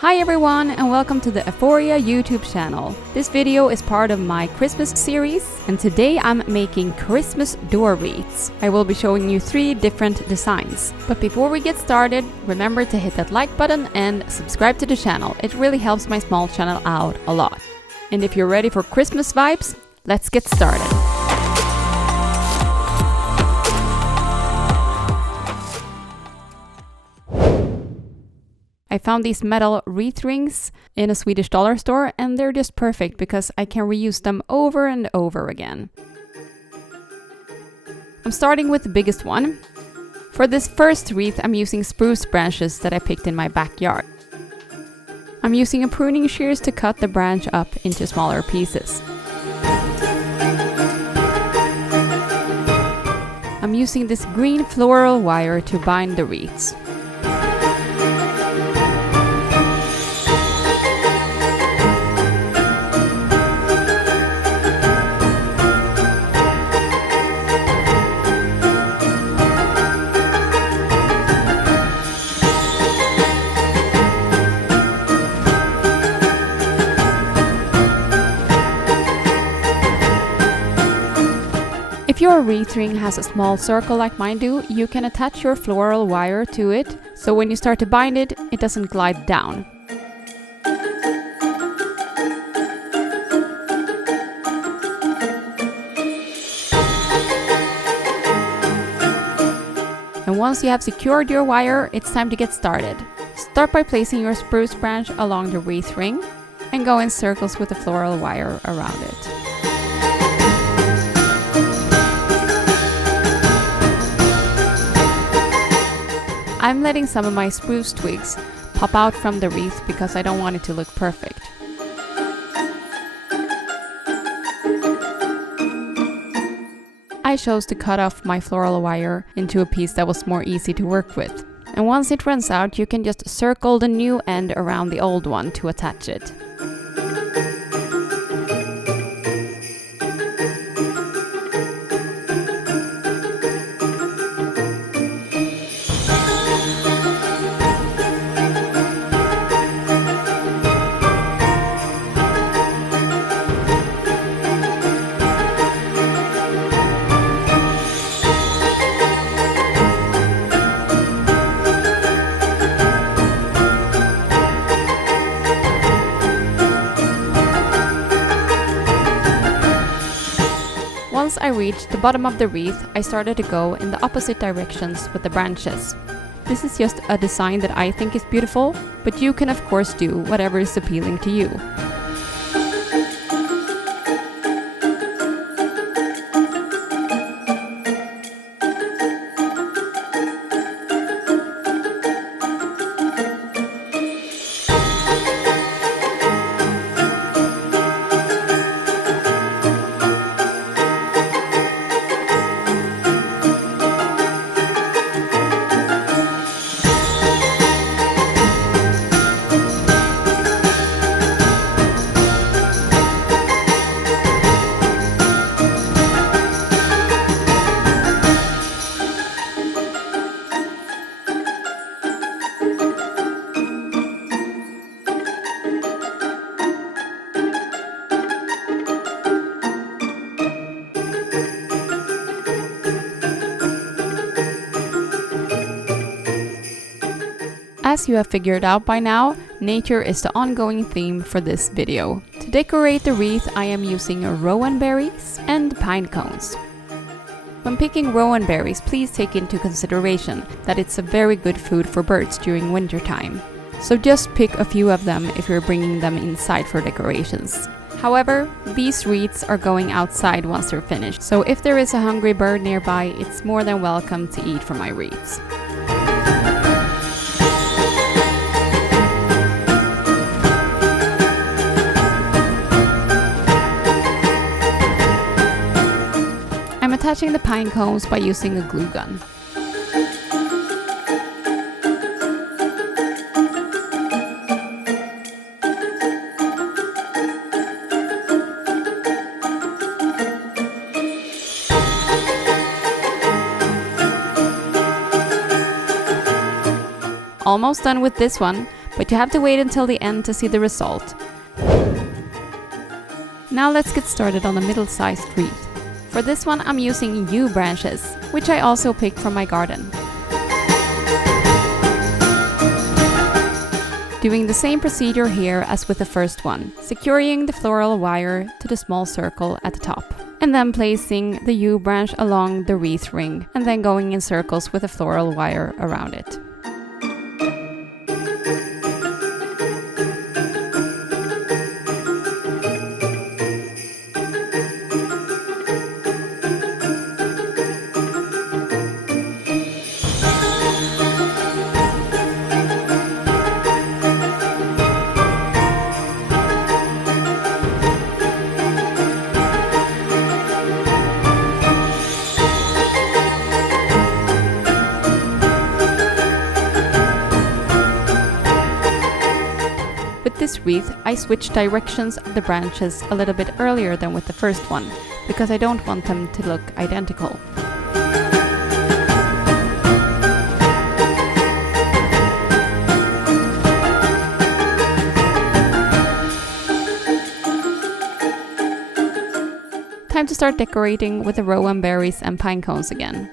Hi everyone and welcome to the Eforia YouTube channel. This video is part of my Christmas series and today I'm making Christmas door wreaths. I will be showing you 3 different designs. But before we get started, remember to hit that like button and subscribe to the channel. It really helps my small channel out a lot. And if you're ready for Christmas vibes, let's get started. I found these metal wreath rings in a Swedish dollar store and they're just perfect because I can reuse them over and over again. I'm starting with the biggest one. For this first wreath I'm using spruce branches that I picked in my backyard. I'm using a pruning shears to cut the branch up into smaller pieces. I'm using this green floral wire to bind the wreaths. If your wreath ring has a small circle like mine do, you can attach your floral wire to it, so when you start to bind it, it doesn't glide down. And once you have secured your wire, it's time to get started. Start by placing your spruce branch along the wreath ring and go in circles with the floral wire around it. I'm letting some of my spruce twigs pop out from the wreath because I don't want it to look perfect. I chose to cut off my floral wire into a piece that was more easy to work with. And once it runs out, you can just circle the new end around the old one to attach it. Once I reached the bottom of the wreath, I started to go in the opposite directions with the branches. This is just a design that I think is beautiful, but you can of course do whatever is appealing to you. As you have figured out by now, nature is the ongoing theme for this video. To decorate the wreath, I am using Rowan Berries and pine cones. When picking Rowan Berries, please take into consideration that it's a very good food for birds during winter time. So just pick a few of them if you're bringing them inside for decorations. However, these wreaths are going outside once they're finished, so if there is a hungry bird nearby, it's more than welcome to eat from my wreaths. I'm attaching the pine cones by using a glue gun. Almost done with this one, but you have to wait until the end to see the result. Now let's get started on a middle-sized wreath. For this one I'm using yew branches, which I also picked from my garden. Doing the same procedure here as with the first one, securing the floral wire to the small circle at the top. And then placing the yew branch along the wreath ring, and then going in circles with the floral wire around it. With this wreath, I switched directions of the branches a little bit earlier than with the first one, because I don't want them to look identical. Time to start decorating with the rowan berries and pine cones again.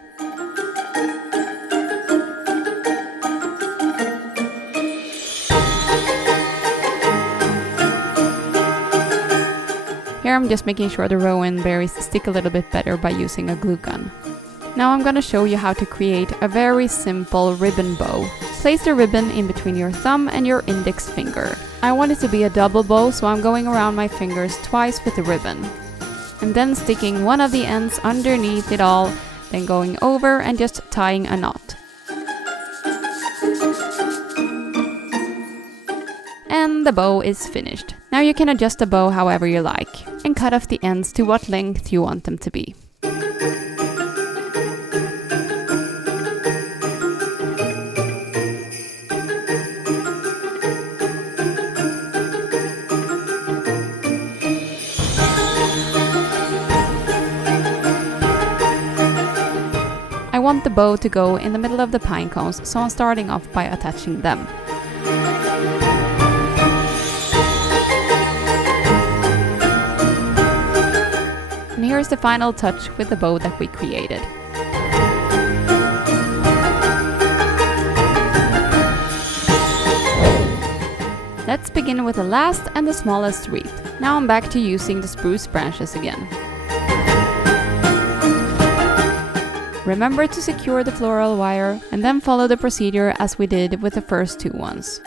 Here I'm just making sure the rowan berries stick a little bit better by using a glue gun. Now I'm gonna show you how to create a very simple ribbon bow. Place the ribbon in between your thumb and your index finger. I want it to be a double bow, so I'm going around my fingers twice with the ribbon. And then sticking one of the ends underneath it all, then going over and just tying a knot. And the bow is finished. Now you can adjust the bow however you like, and cut off the ends to what length you want them to be. I want the bow to go in the middle of the pine cones, so I'm starting off by attaching them. And here's the final touch with the bow that we created. Let's begin with the last and the smallest wreath. Now I'm back to using the spruce branches again. Remember to secure the floral wire and then follow the procedure as we did with the first two ones.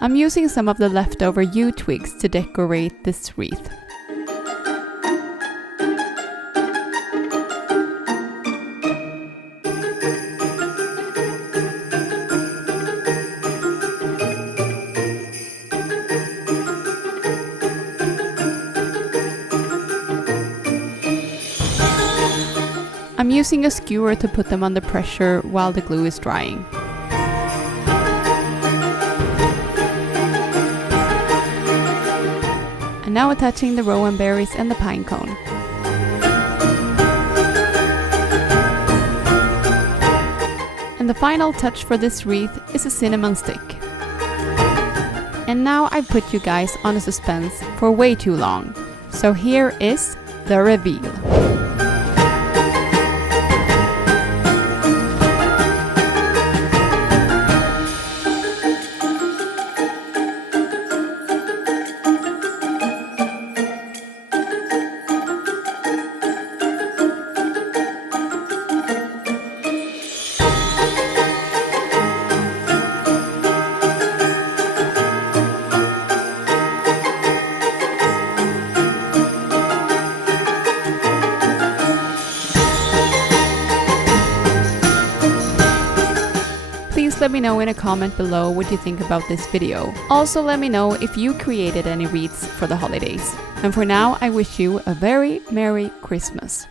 I'm using some of the leftover yew twigs to decorate this wreath. I'm using a skewer to put them under pressure while the glue is drying. And now attaching the rowan berries and the pine cone. And the final touch for this wreath is a cinnamon stick. And now I've put you guys on a suspense for way too long. So here is the reveal. Just let me know in a comment below what you think about this video. Also let me know if you created any wreaths for the holidays. And for now, I wish you a very Merry Christmas.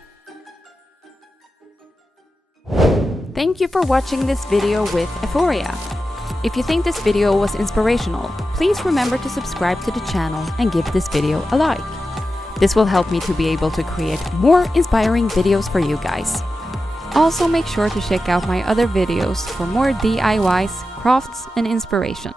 Thank you for watching this video with Eforia. If you think this video was inspirational, please remember to subscribe to the channel and give this video a like. This will help me to be able to create more inspiring videos for you guys. Also make sure to check out my other videos for more DIYs, crafts and inspiration.